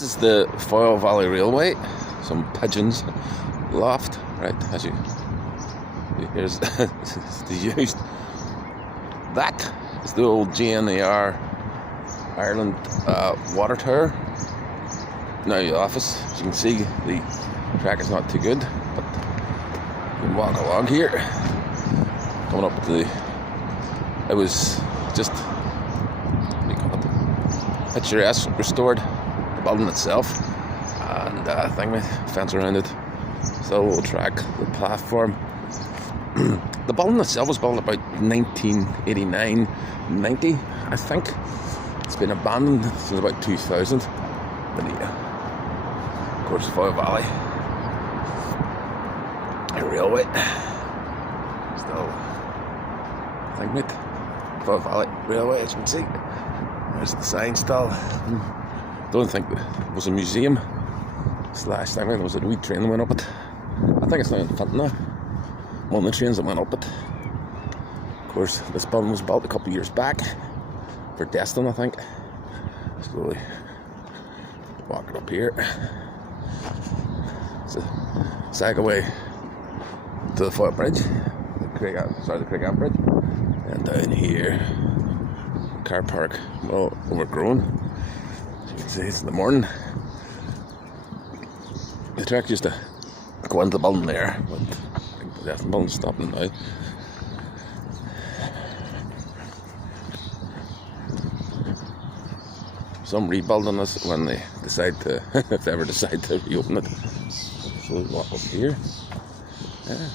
This is the Folye Valley Railway. Some pigeons loft, right? As you here's the used. That is the old GNAR Ireland water tower. Now the office. As you can see, the track is not too good, but you can walk along here. Coming up to it was just, what do you call it? Picturesque, restored. The building itself, and thing with fence around it. So old track, the platform. The building itself was built about 1989-90, I think. It's been abandoned since about 2000. But of course, Folye Valley Railway. Still, I think it. Folye Valley Railway, as you can see. There's the sign still. Don't think it was a museum slash thing. There was a wee train that went up it. I think it's now in front now. One of the trains that went up it. Of course, this building was built a couple of years back for Destin, I think. Slowly walking up here. It's a segway to the Folye Bridge, the Craigavon Bridge, and down here, car park, well overgrown. It's in the morning. The track used to go into the building there, but I think the building's stopping now. Some rebuilding this when they decide to, if they ever decide to reopen it. So we walk up here. Yeah.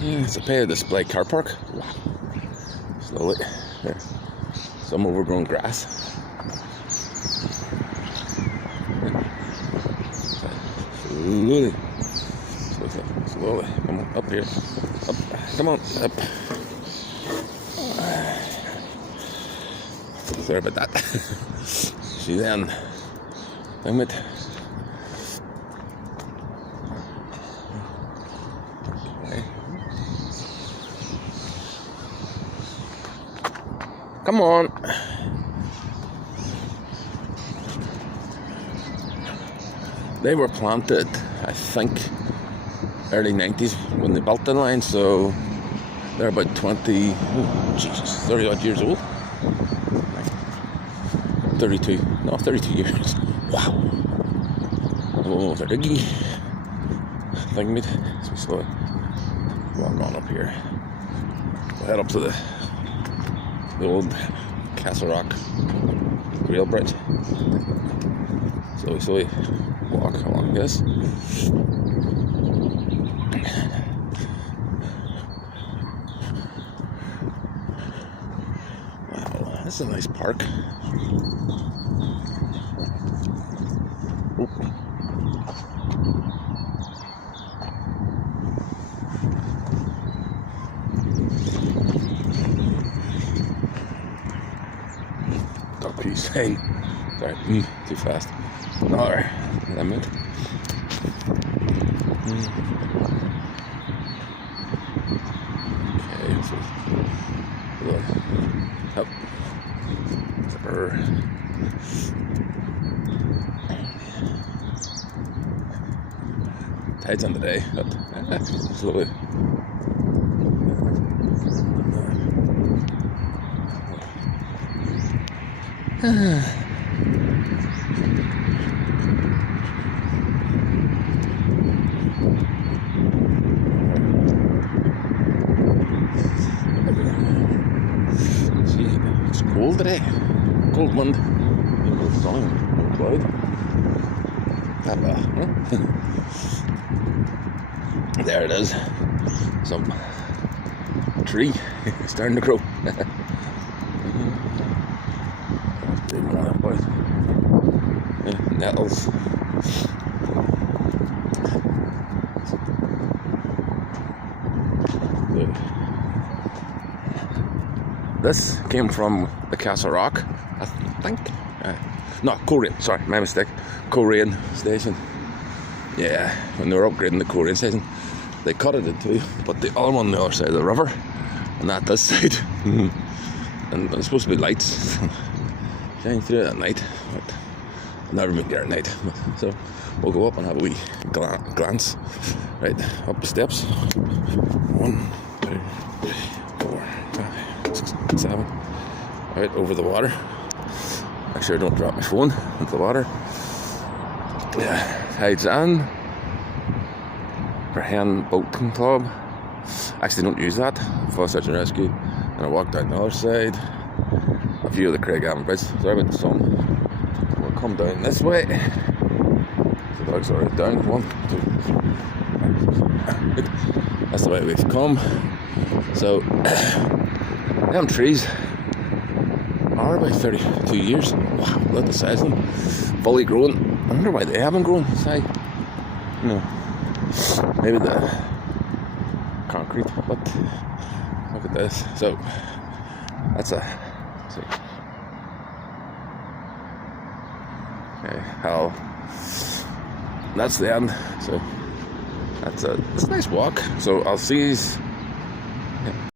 It's a pay display car park. Wow. Slowly, there. Some overgrown grass. Slowly, come on, up here. Up, come on, up. Sorry about that. See then, damn it. Okay. Come on. They were planted, I think, early 90s when they built the line, so they're about 30 odd years old. 32 years. Wow. Oh, they're diggy. Thing mate. So we slowly walk on up here. We'll head up to the old Castle Rock rail bridge. So we slowly walk along this. Wow, that's a nice park. Peace. Hey, sorry, too fast. Alright, damn it. Okay, so up. Zipper. Tide's on the day, but slowly. It's cold today. Cold wind. It's sunny. No cloud. Not bad, huh? There it is. Some tree starting to grow. Nettles. This came from the Castle Rock, I think. No, Coleraine, sorry, my mistake. Coleraine station. Yeah, when they were upgrading the Coleraine station, they cut it in two, but the other one on the other side of the river, and not this side. and there's supposed to be lights shining through it at night, but I've never been there at night. So we'll go up and have a wee glance. Right, up the steps. 1, 2, 3, 4, 5, 6, 7. Right, over the water. Make sure I don't drop my phone into the water. Yeah, tides on. For Hen Boating Club. Actually, don't use that for search and rescue. And I walk down the other side. A view of the Craigavon Bridge. Sorry about the sun. We'll come down this way. The dogs are already down. 1, 2, 3. That's the way we've come. So, them trees are about 32 years. Wow, look at the size of them. Fully grown. I wonder why they haven't grown. Say, you know, maybe the concrete, but look at this. So, that's a. See. Okay, how. That's the end. So, it's a nice walk. So, I'll see you.